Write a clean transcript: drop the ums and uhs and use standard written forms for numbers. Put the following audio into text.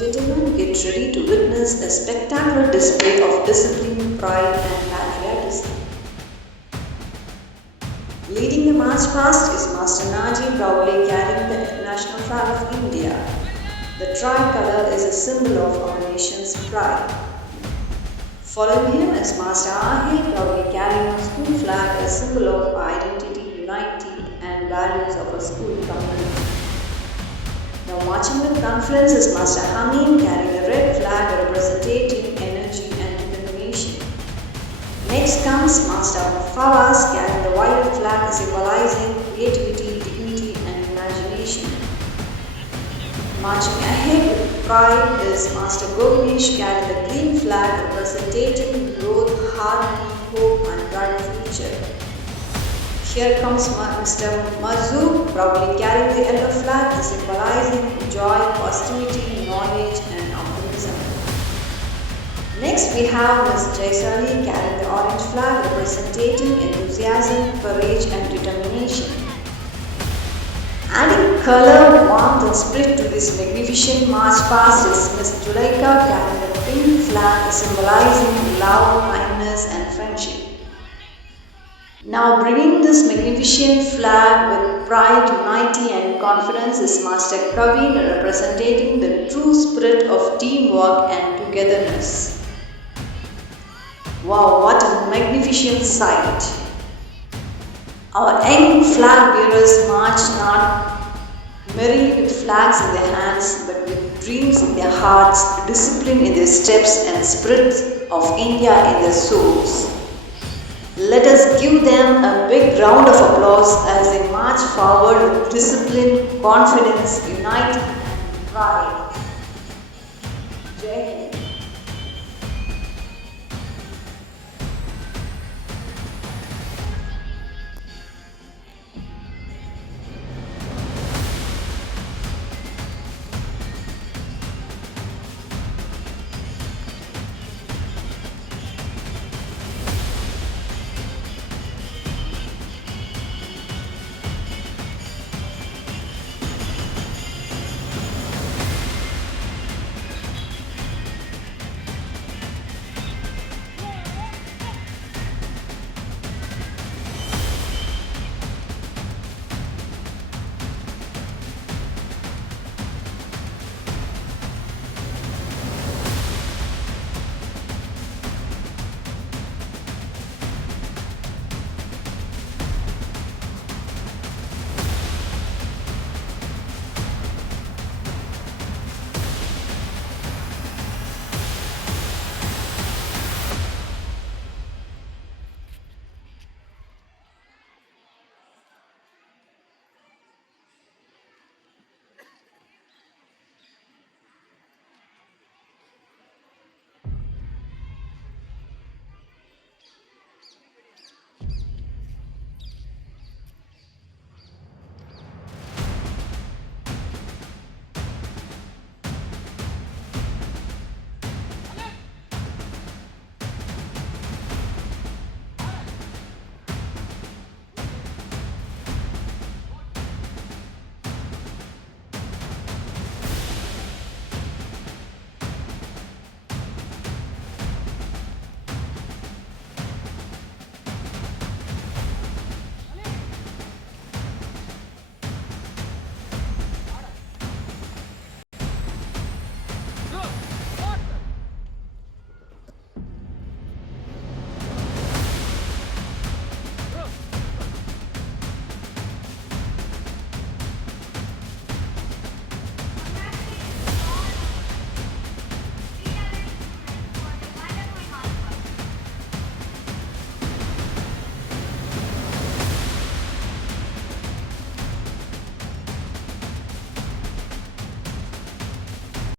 gentlemen, get ready to witness a spectacular display of discipline, pride, and patriotism. Leading the march past is Master Naji proudly carrying the national flag of India. The tricolour is a symbol of our nation's pride. Following him is Master Ahe proudly carrying a school flag, a symbol of identity, unity, and values of a school community. Now marching with confidence is Master Hameen carrying a red flag representing energy and determination. Next comes Master Fawaz carrying the violet flag symbolizing creativity, dignity and imagination. Marching ahead with pride is Master Govinesh carrying the green flag representing growth, harmony, hope and bright future. Here comes Mr. Mazook proudly carrying the yellow flag symbolizing joy, positivity, knowledge and optimism. Next we have Ms. Jaisali carrying the orange flag representing enthusiasm, courage and determination. Adding colour, warmth and spirit to this magnificent march past is Ms. Julaika carrying the pink flag symbolizing love, kindness and friendship. Now bringing this magnificent flag with pride, unity and confidence is Master Kavin representing the true spirit of teamwork and togetherness. Wow, what a magnificent sight! Our young flag bearers march not merely with flags in their hands but with dreams in their hearts, discipline in their steps and spirit of India in their souls. Let us give them a big round of applause as they march forward with discipline, confidence, unity and pride. Jai Hind.